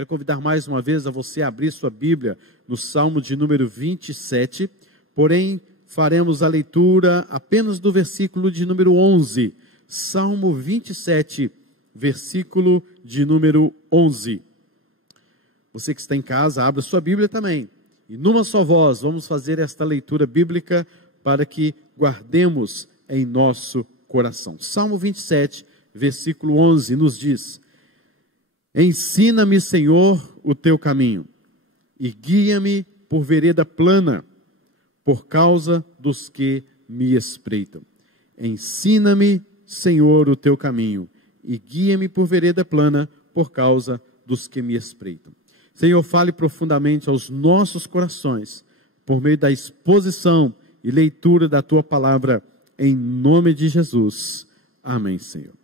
Quero convidar mais uma vez a você a abrir sua Bíblia no Salmo de número 27, porém faremos a leitura apenas do versículo de número 11. Salmo 27, versículo de número 11. Você que está em casa, abra sua Bíblia também. E numa só voz, vamos fazer esta leitura bíblica para que guardemos em nosso coração. Salmo 27, versículo 11, nos diz: Ensina-me, Senhor, o teu caminho, e guia-me por vereda plana, por causa dos que me espreitam. Ensina-me, Senhor, o teu caminho, e guia-me por vereda plana, por causa dos que me espreitam. Senhor, fale profundamente aos nossos corações, por meio da exposição e leitura da tua palavra, em nome de Jesus. Amém, Senhor.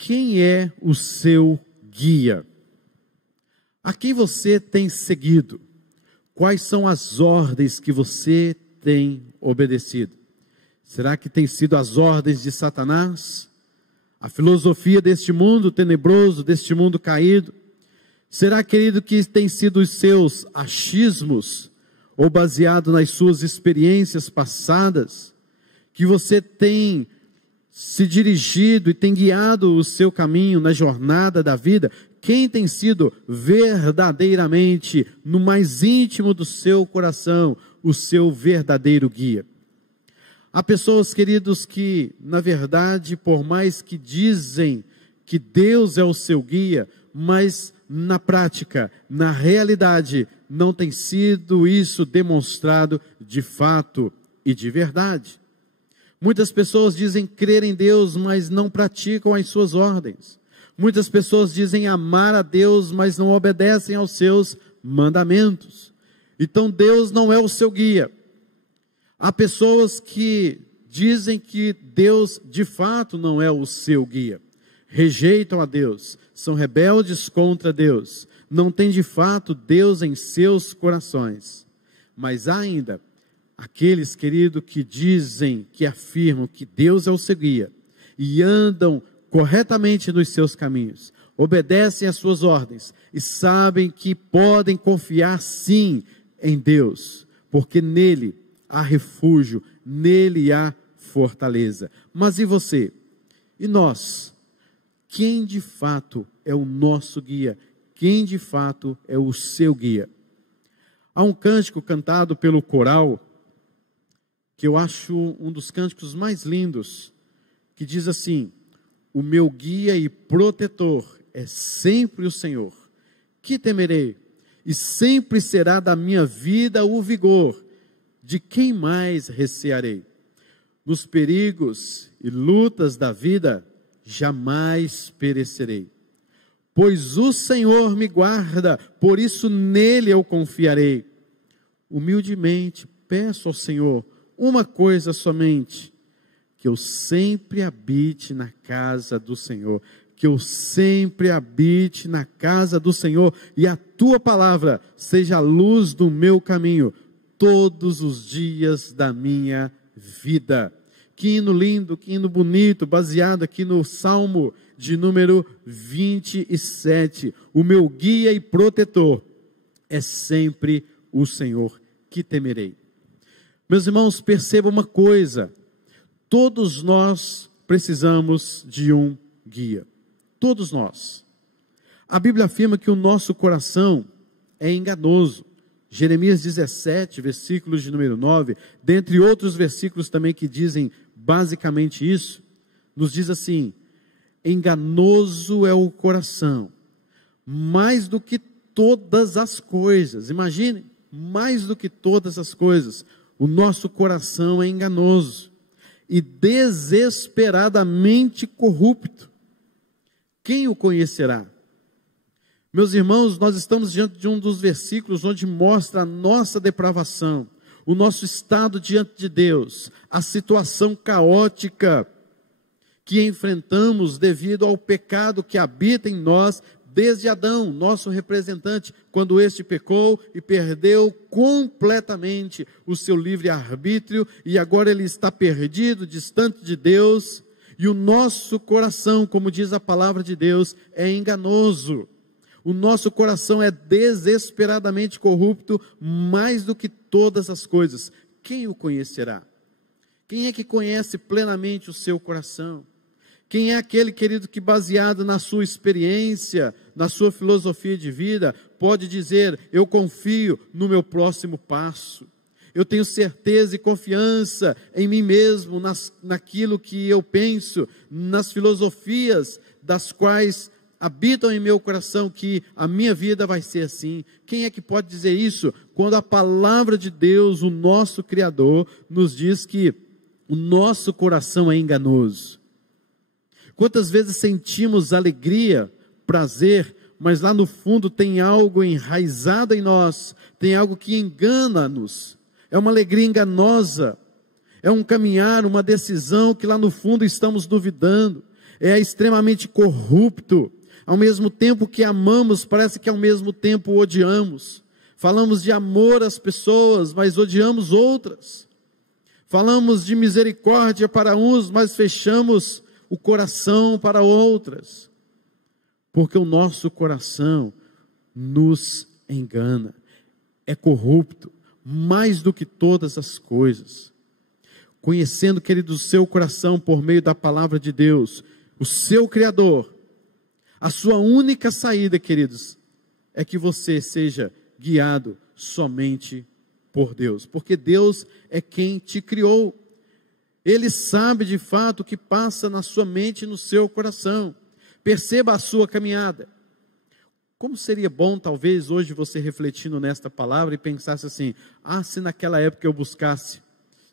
Quem é o seu guia? A quem você tem seguido? Quais são as ordens que você tem obedecido? Será que tem sido as ordens de Satanás? A filosofia deste mundo tenebroso, deste mundo caído? Será, querido, que tem sido os seus achismos, ou baseado nas suas experiências passadas, que você tem se dirigido e tem guiado o seu caminho na jornada da vida? Quem tem sido verdadeiramente, no mais íntimo do seu coração, o seu verdadeiro guia? Há pessoas, queridos, que, na verdade, por mais que dizem que Deus é o seu guia, mas na prática, na realidade, não tem sido isso demonstrado de fato e de verdade. Muitas pessoas dizem crer em Deus, mas não praticam as suas ordens. Muitas pessoas dizem amar a Deus, mas não obedecem aos seus mandamentos. Então Deus não é o seu guia. Há pessoas que dizem que Deus de fato não é o seu guia. Rejeitam a Deus, são rebeldes contra Deus, não têm de fato Deus em seus corações. Mas há ainda aqueles, querido, que dizem, que afirmam que Deus é o seu guia e andam corretamente nos seus caminhos, obedecem às suas ordens e sabem que podem confiar sim em Deus, porque nele há refúgio, nele há fortaleza. Mas e você? E nós? Quem de fato é o nosso guia? Quem de fato é o seu guia? Há um cântico cantado pelo coral, que eu acho um dos cânticos mais lindos, que diz assim: o meu guia e protetor é sempre o Senhor. Que temerei? E sempre será da minha vida o vigor. De quem mais recearei? Nos perigos e lutas da vida, jamais perecerei. Pois o Senhor me guarda, por isso nele eu confiarei. Humildemente peço ao Senhor uma coisa somente: que eu sempre habite na casa do Senhor, que eu sempre habite na casa do Senhor, e a tua palavra seja a luz do meu caminho, todos os dias da minha vida. Que hino lindo, que hino bonito, baseado aqui no Salmo de número 27. O meu guia e protetor é sempre o Senhor, que temerei. Meus irmãos, perceba uma coisa: todos nós precisamos de um guia. Todos nós. A Bíblia afirma que o nosso coração é enganoso. Jeremias 17, versículos de número 9, dentre outros versículos também que dizem basicamente isso, nos diz assim: enganoso é o coração, mais do que todas as coisas. Imagine, mais do que todas as coisas, o nosso coração é enganoso e desesperadamente corrupto. Quem o conhecerá? Meus irmãos, nós estamos diante de um dos versículos onde mostra a nossa depravação, o nosso estado diante de Deus, a situação caótica que enfrentamos devido ao pecado que habita em nós desde Adão, nosso representante, quando este pecou e perdeu completamente o seu livre-arbítrio, e agora ele está perdido, distante de Deus, e o nosso coração, como diz a palavra de Deus, é enganoso. O nosso coração é desesperadamente corrupto, mais do que todas as coisas. Quem o conhecerá? Quem é que conhece plenamente o seu coração? Quem é aquele, querido, que baseado na sua experiência, na sua filosofia de vida, pode dizer: eu confio no meu próximo passo, eu tenho certeza e confiança em mim mesmo, naquilo que eu penso, nas filosofias das quais habitam em meu coração, que a minha vida vai ser assim. Quem é que pode dizer isso? Quando a palavra de Deus, o nosso Criador, nos diz que o nosso coração é enganoso. Quantas vezes sentimos alegria, prazer, mas lá no fundo tem algo enraizado em nós, tem algo que engana-nos. É uma alegria enganosa, é um caminhar, uma decisão que lá no fundo estamos duvidando, é extremamente corrupto. Ao mesmo tempo que amamos, parece que ao mesmo tempo odiamos. Falamos de amor às pessoas, mas odiamos outras. Falamos de misericórdia para uns, mas fechamos o coração para outras, porque o nosso coração nos engana, é corrupto, mais do que todas as coisas. Conhecendo, querido, o seu coração por meio da palavra de Deus, o seu Criador, a sua única saída, queridos, é que você seja guiado somente por Deus, porque Deus é quem te criou. Ele sabe de fato o que passa na sua mente e no seu coração. Perceba a sua caminhada. Como seria bom, talvez, hoje você refletindo nesta palavra e pensasse assim: se naquela época eu buscasse,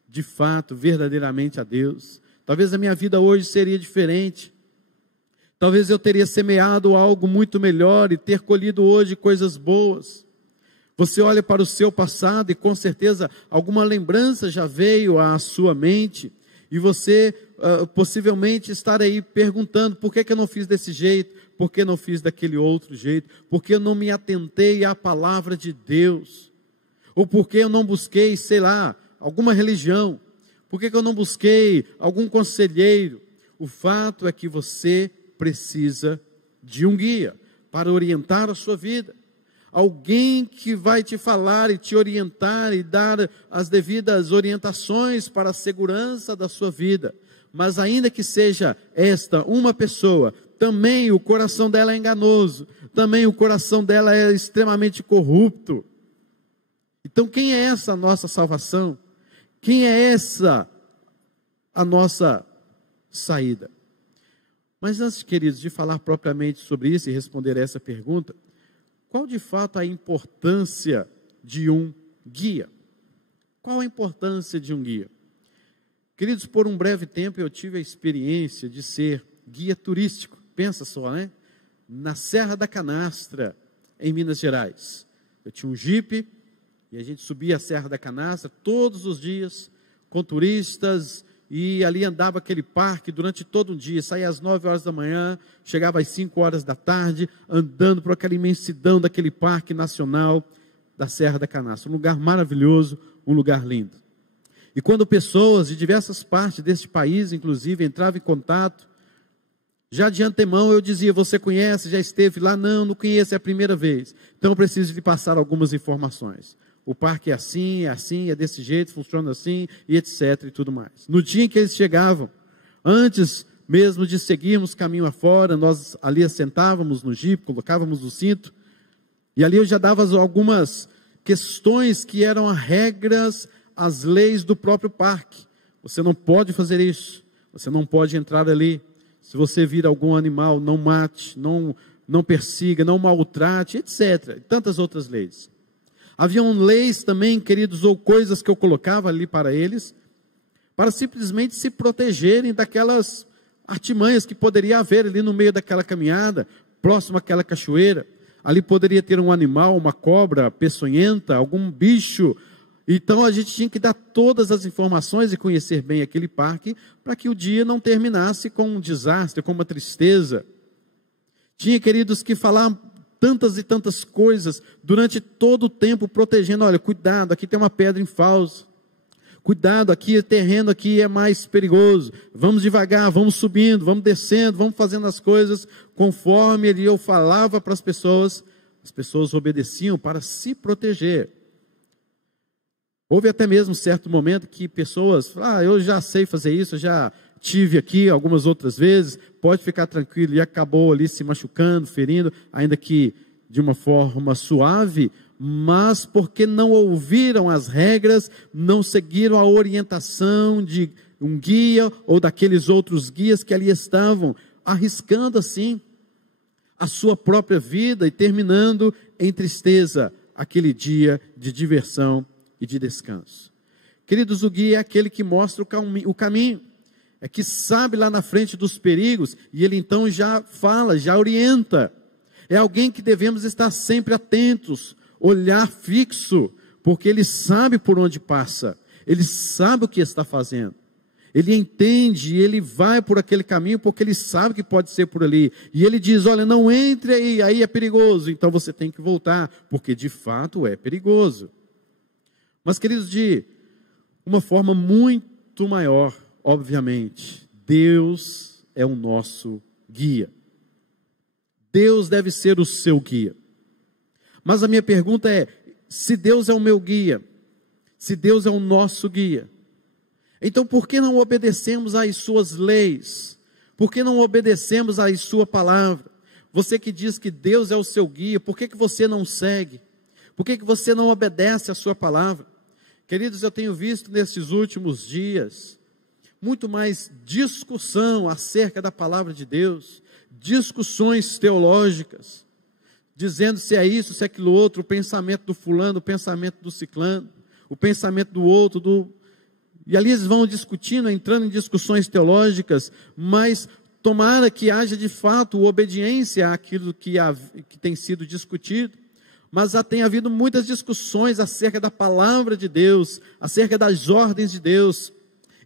de fato, verdadeiramente a Deus, talvez a minha vida hoje seria diferente. Talvez eu teria semeado algo muito melhor e ter colhido hoje coisas boas. Você olha para o seu passado e com certeza alguma lembrança já veio à sua mente, e você possivelmente estar aí perguntando: por que eu não fiz desse jeito? Por que não fiz daquele outro jeito? Por que eu não me atentei à palavra de Deus? Ou por que eu não busquei, sei lá, alguma religião? Por que eu não busquei algum conselheiro? O fato é que você precisa de um guia para orientar a sua vida. Alguém que vai te falar e te orientar e dar as devidas orientações para a segurança da sua vida. Mas ainda que seja esta uma pessoa, também o coração dela é enganoso, também o coração dela é extremamente corrupto. Então quem é essa a nossa salvação? Quem é essa a nossa saída? Mas antes, queridos, de falar propriamente sobre isso e responder essa pergunta, qual de fato a importância de um guia? Qual a importância de um guia? Queridos, por um breve tempo eu tive a experiência de ser guia turístico. Pensa só, né? Na Serra da Canastra, em Minas Gerais. Eu tinha um jipe e a gente subia a Serra da Canastra todos os dias com turistas, e ali andava aquele parque durante todo um dia, saía às 9 horas da manhã, chegava às 5 horas da tarde, andando por aquela imensidão daquele parque nacional da Serra da Canastra, um lugar maravilhoso, um lugar lindo. E quando pessoas de diversas partes deste país, inclusive, entravam em contato, já de antemão eu dizia: você conhece, já esteve lá? Não conheço, é a primeira vez. Então eu preciso lhe passar algumas informações. O parque é assim, é desse jeito, funciona assim, e etc. e tudo mais. No dia em que eles chegavam, antes mesmo de seguirmos caminho afora, nós ali assentávamos no jipe, colocávamos o cinto, e ali eu já dava algumas questões que eram as regras, as leis do próprio parque. Você não pode fazer isso, você não pode entrar ali. Se você vir algum animal, não mate, não persiga, não maltrate, etc. E tantas outras leis. Haviam leis também, queridos, ou coisas que eu colocava ali para eles, para simplesmente se protegerem daquelas artimanhas que poderia haver ali no meio daquela caminhada, próximo àquela cachoeira. Ali poderia ter um animal, uma cobra peçonhenta, algum bicho. Então a gente tinha que dar todas as informações e conhecer bem aquele parque, para que o dia não terminasse com um desastre, com uma tristeza. Tinha, queridos, que falar tantas e tantas coisas durante todo o tempo, protegendo: olha, cuidado, aqui tem uma pedra em falso, cuidado, aqui, o terreno aqui é mais perigoso, vamos devagar, vamos subindo, vamos descendo, vamos fazendo as coisas conforme eu falava para as pessoas obedeciam para se proteger. Houve até mesmo um certo momento que pessoas, eu já sei fazer isso, eu já tive aqui algumas outras vezes, pode ficar tranquilo, e acabou ali se machucando, ferindo, ainda que de uma forma suave, mas porque não ouviram as regras, não seguiram a orientação de um guia ou daqueles outros guias que ali estavam, arriscando assim a sua própria vida e terminando em tristeza aquele dia de diversão e de descanso. Queridos, o guia é aquele que mostra o caminho, é que sabe lá na frente dos perigos, e ele então já fala, já orienta. É alguém que devemos estar sempre atentos, olhar fixo, porque ele sabe por onde passa, ele sabe o que está fazendo. Ele entende, ele vai por aquele caminho, porque ele sabe que pode ser por ali. E ele diz, olha, não entre aí é perigoso, então você tem que voltar, porque de fato é perigoso. Mas, queridos, de uma forma muito maior, obviamente, Deus é o nosso guia. Deus deve ser o seu guia. Mas a minha pergunta é, se Deus é o meu guia, se Deus é o nosso guia, então por que não obedecemos às suas leis? Por que não obedecemos à sua palavra? Você que diz que Deus é o seu guia, por que você não segue? Por que você não obedece à sua palavra? Queridos, eu tenho visto nesses últimos dias muito mais discussão acerca da palavra de Deus, discussões teológicas, dizendo se é isso, se é aquilo outro, o pensamento do fulano, o pensamento do ciclano, o pensamento do outro, e ali eles vão discutindo, entrando em discussões teológicas, mas tomara que haja de fato obediência àquilo que tem sido discutido. Mas já tem havido muitas discussões acerca da palavra de Deus, acerca das ordens de Deus,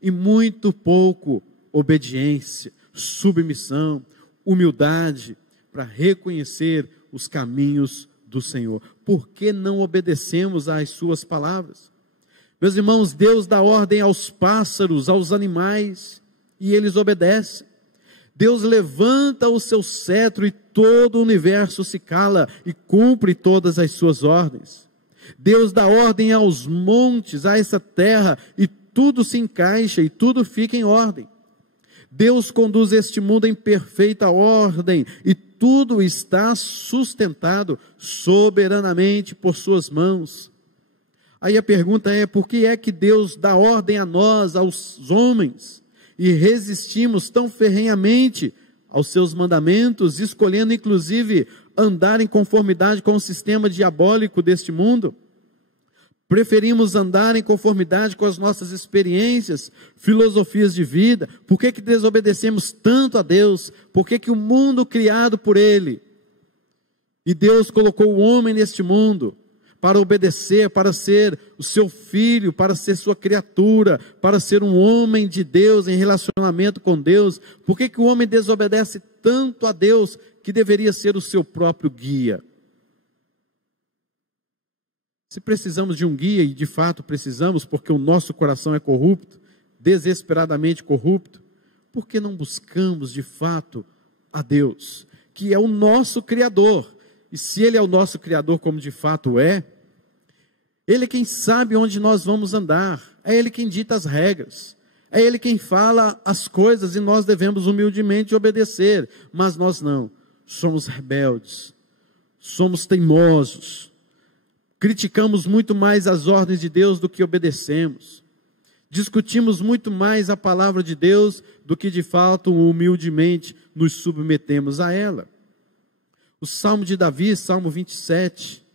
e muito pouco obediência, submissão, humildade, para reconhecer os caminhos do Senhor. Por que não obedecemos às suas palavras? Meus irmãos, Deus dá ordem aos pássaros, aos animais, e eles obedecem. Deus levanta o seu cetro e todo o universo se cala e cumpre todas as suas ordens. Deus dá ordem aos montes, a essa terra, e tudo se encaixa e tudo fica em ordem. Deus conduz este mundo em perfeita ordem e tudo está sustentado soberanamente por suas mãos. Aí a pergunta é, por que é que Deus dá ordem a nós, aos homens, e resistimos tão ferrenhamente aos seus mandamentos, escolhendo inclusive andar em conformidade com o sistema diabólico deste mundo? Preferimos andar em conformidade com as nossas experiências, filosofias de vida. Por que desobedecemos tanto a Deus? Por que o mundo criado por Ele, e Deus colocou o homem neste mundo, para obedecer, para ser o seu filho, para ser sua criatura, para ser um homem de Deus em relacionamento com Deus? Por que o homem desobedece tanto a Deus, que deveria ser o seu próprio guia? Se precisamos de um guia, e de fato precisamos, porque o nosso coração é corrupto, desesperadamente corrupto, por que não buscamos de fato a Deus, que é o nosso Criador? E se Ele é o nosso Criador, como de fato é, Ele é quem sabe onde nós vamos andar, é Ele quem dita as regras, é Ele quem fala as coisas, e nós devemos humildemente obedecer, mas nós não, somos rebeldes, somos teimosos, criticamos muito mais as ordens de Deus do que obedecemos, discutimos muito mais a palavra de Deus do que de fato humildemente nos submetemos a ela. O Salmo de Davi, Salmo 27,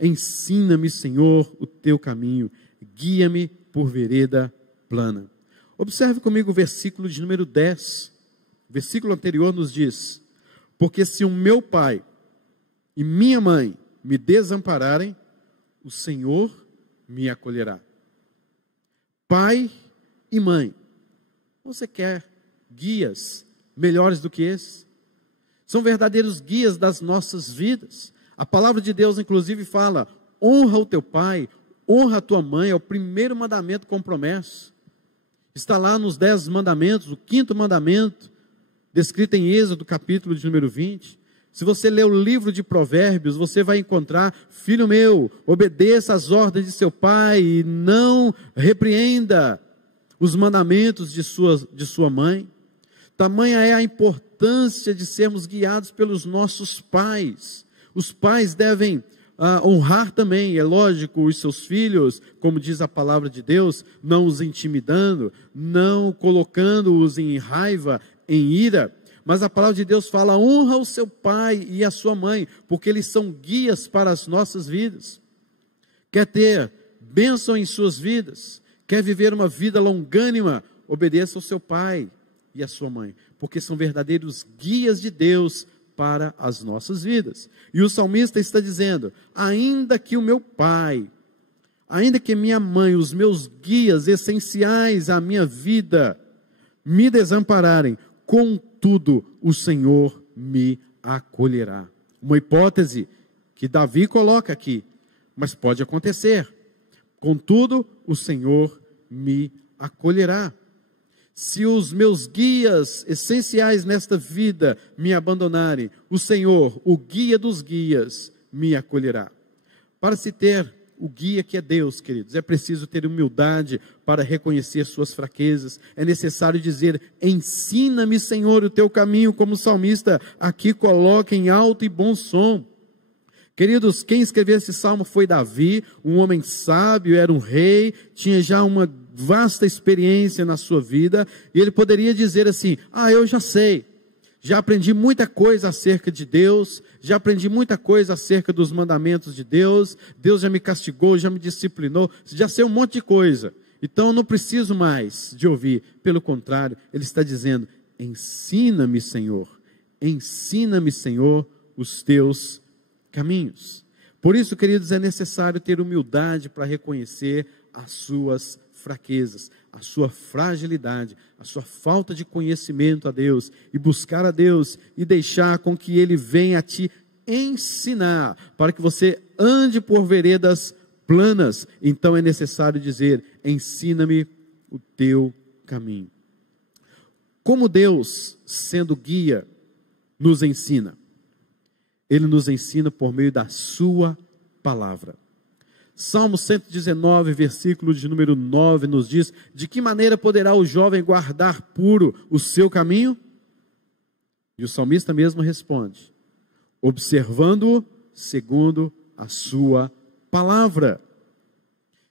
ensina-me, Senhor, o teu caminho, guia-me por vereda plana. Observe comigo o versículo de número 10, o versículo anterior nos diz, porque se o meu pai e minha mãe me desampararem, o Senhor me acolherá. Pai e mãe, você quer guias melhores do que esses? São verdadeiros guias das nossas vidas. A palavra de Deus inclusive fala, honra o teu pai, Honra a tua mãe, é o primeiro mandamento com promessa. Está lá nos 10 mandamentos, o 5º mandamento, descrito em Êxodo, capítulo de número 20. Se você ler o livro de Provérbios, você vai encontrar: filho meu, obedeça às ordens de seu pai e não repreenda os mandamentos de sua mãe. Tamanha é a importância de sermos guiados pelos nossos pais. Os pais devem honrar também, é lógico, os seus filhos, como diz a palavra de Deus, não os intimidando, não colocando-os em raiva, em ira. Mas a palavra de Deus fala: honra o seu pai e a sua mãe, porque eles são guias para as nossas vidas. Quer ter bênção em suas vidas, quer viver uma vida longânima, obedeça ao seu pai e à sua mãe, porque são verdadeiros guias de Deus para as nossas vidas. E o salmista está dizendo: ainda que o meu pai, ainda que minha mãe, os meus guias essenciais à minha vida, me desampararem, contudo o Senhor me acolherá. Uma hipótese que Davi coloca aqui, mas pode acontecer. Contudo o Senhor me acolherá. Se os meus guias essenciais nesta vida me abandonarem, o Senhor, o guia dos guias, me acolherá. Para se ter o guia que é Deus, queridos, é preciso ter humildade para reconhecer suas fraquezas. É necessário dizer: ensina-me, Senhor, o teu caminho, como o salmista aqui coloca em alto e bom som. Queridos, quem escreveu esse salmo foi Davi, um homem sábio, era um rei, tinha já uma vasta experiência na sua vida, e ele poderia dizer assim: eu já sei, já aprendi muita coisa acerca de Deus, já aprendi muita coisa acerca dos mandamentos de Deus, Deus já me castigou, já me disciplinou, já sei um monte de coisa, então eu não preciso mais de ouvir. Pelo contrário, ele está dizendo: ensina-me, Senhor, os teus caminhos. Por isso, queridos, é necessário ter humildade para reconhecer as suas fraquezas, a sua fragilidade, a sua falta de conhecimento a Deus, e buscar a Deus e deixar com que Ele venha te ensinar, para que você ande por veredas planas. Então é necessário dizer: ensina-me o teu caminho. Como Deus, sendo guia, nos ensina? Ele nos ensina por meio da sua palavra. Salmo 119, versículo de número 9, nos diz: de que maneira poderá o jovem guardar puro o seu caminho? E o salmista mesmo responde: observando-o segundo a sua palavra.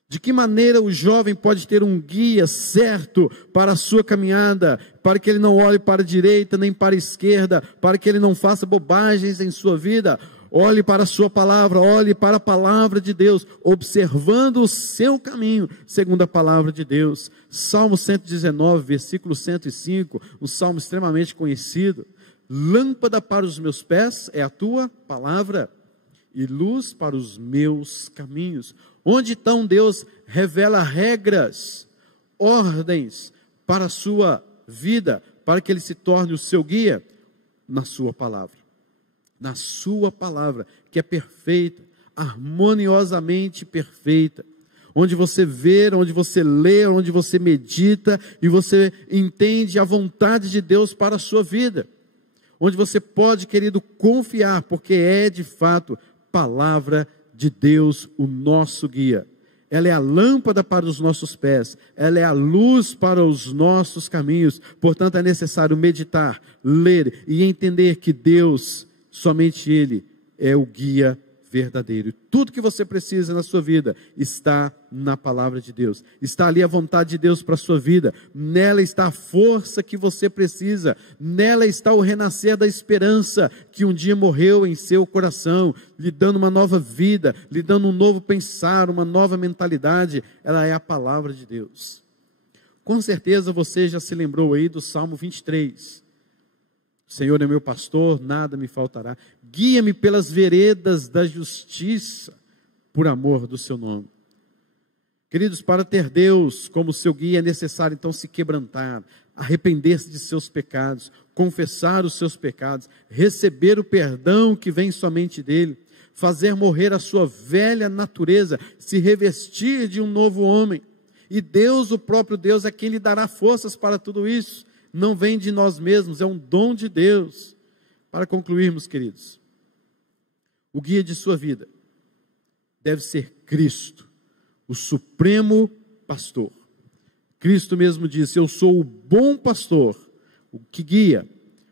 De que maneira o jovem pode ter um guia certo para a sua caminhada, para que ele não olhe para a direita nem para a esquerda, para que ele não faça bobagens em sua vida? Olhe para a sua palavra, olhe para a palavra de Deus, observando o seu caminho, segundo a palavra de Deus. Salmo 119, versículo 105, um salmo extremamente conhecido: lâmpada para os meus pés é a tua palavra, e luz para os meus caminhos. Onde então Deus revela regras, ordens para a sua vida, para que Ele se torne o seu guia? Na sua palavra. Na sua palavra, que é perfeita, harmoniosamente perfeita, onde você vê, onde você lê, onde você medita, e você entende a vontade de Deus para a sua vida, onde você pode, querido, confiar, porque é de fato palavra de Deus o nosso guia. Ela é a lâmpada para os nossos pés, ela é a luz para os nossos caminhos. Portanto, é necessário meditar, ler e entender que Deus, somente Ele, é o guia verdadeiro. Tudo que você precisa na sua vida está na palavra de Deus. Está ali a vontade de Deus para a sua vida. Nela está a força que você precisa. Nela está o renascer da esperança que um dia morreu em seu coração, lhe dando uma nova vida, lhe dando um novo pensar, uma nova mentalidade. Ela é a palavra de Deus. Com certeza você já se lembrou aí do Salmo 23. O Senhor é meu pastor, nada me faltará. Guia-me pelas veredas da justiça, por amor do seu nome. Queridos, para ter Deus como seu guia é necessário então se quebrantar, arrepender-se de seus pecados, confessar os seus pecados, receber o perdão que vem somente dele, fazer morrer a sua velha natureza, se revestir de um novo homem. E Deus, o próprio Deus, é quem lhe dará forças para tudo isso. Não vem de nós mesmos, é um dom de Deus. Para concluirmos, queridos, o guia de sua vida deve ser Cristo, o supremo pastor. Cristo mesmo disse: eu sou o bom pastor, o que guia,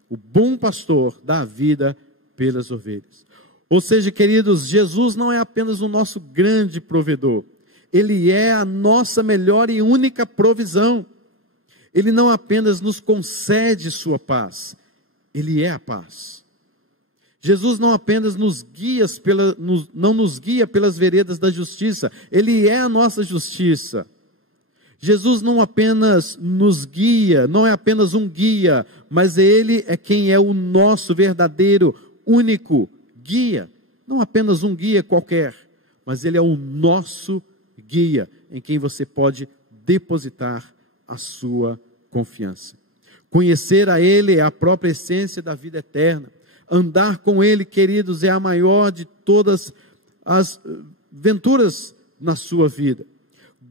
o bom pastor dá a vida pelas ovelhas. Ou seja, queridos, Jesus não é apenas o nosso grande provedor, Ele é a nossa melhor e única provisão. Ele não apenas nos concede sua paz, Ele é a paz. Jesus não apenas não nos guia pelas veredas da justiça, Ele é a nossa justiça. Jesus não apenas nos guia, não é apenas um guia, mas Ele é quem é o nosso verdadeiro, único guia. Não apenas um guia qualquer, mas Ele é o nosso guia, em quem você pode depositar a sua confiança. Conhecer a Ele é a própria essência da vida eterna. Andar com Ele, queridos, é a maior de todas as venturas na sua vida.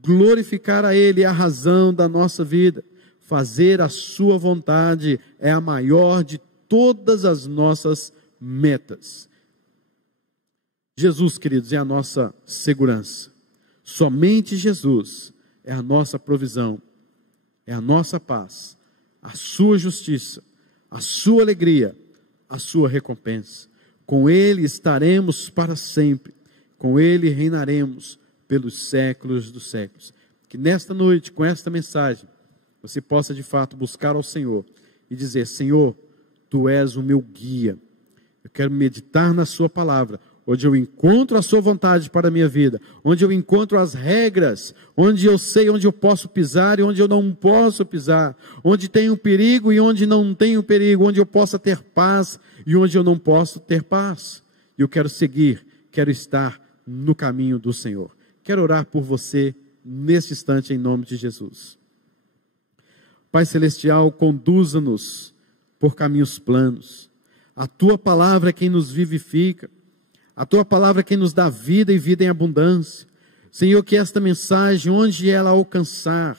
Glorificar a Ele é a razão da nossa vida. Fazer a sua vontade é a maior de todas as nossas metas. Jesus, queridos, é a nossa segurança. Somente Jesus é a nossa provisão, é a nossa paz, a sua justiça, a sua alegria, a sua recompensa. Com Ele estaremos para sempre, com Ele reinaremos pelos séculos dos séculos. Que nesta noite, com esta mensagem, você possa de fato buscar ao Senhor e dizer: Senhor, Tu és o meu guia. Eu quero meditar na sua palavra, onde eu encontro a sua vontade para a minha vida, onde eu encontro as regras, onde eu sei onde eu posso pisar e onde eu não posso pisar, onde tenho perigo e onde não tenho perigo, onde eu possa ter paz e onde eu não posso ter paz. E eu quero seguir, quero estar no caminho do Senhor. Quero orar por você neste instante em nome de Jesus. Pai Celestial, conduza-nos por caminhos planos. A Tua palavra é quem nos vivifica. A Tua palavra é quem nos dá vida e vida em abundância. Senhor, que esta mensagem, onde ela alcançar,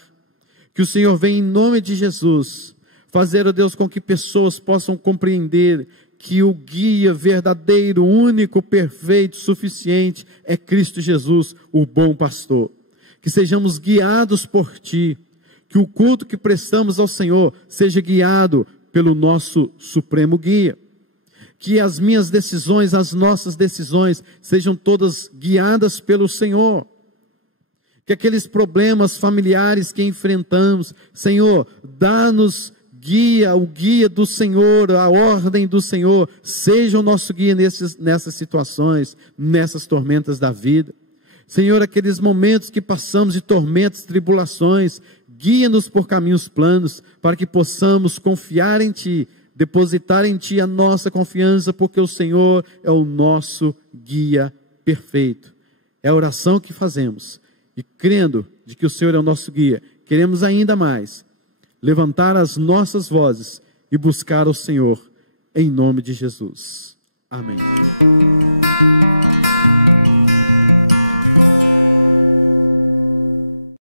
que o Senhor venha em nome de Jesus, fazer, ó Deus, com que pessoas possam compreender que o guia verdadeiro, único, perfeito, suficiente é Cristo Jesus, o bom pastor. Que sejamos guiados por Ti, que o culto que prestamos ao Senhor seja guiado pelo nosso supremo guia. Que as minhas decisões, as nossas decisões, sejam todas guiadas pelo Senhor. Que aqueles problemas familiares que enfrentamos, Senhor, dá-nos guia, o guia do Senhor, a ordem do Senhor, seja o nosso guia nessas situações, nessas tormentas da vida. Senhor, aqueles momentos que passamos de tormentas, tribulações, guia-nos por caminhos planos, para que possamos confiar em Ti, depositar em Ti a nossa confiança, porque o Senhor é o nosso guia perfeito. É a oração que fazemos, e crendo de que o Senhor é o nosso guia, queremos ainda mais levantar as nossas vozes e buscar o Senhor, em nome de Jesus. Amém.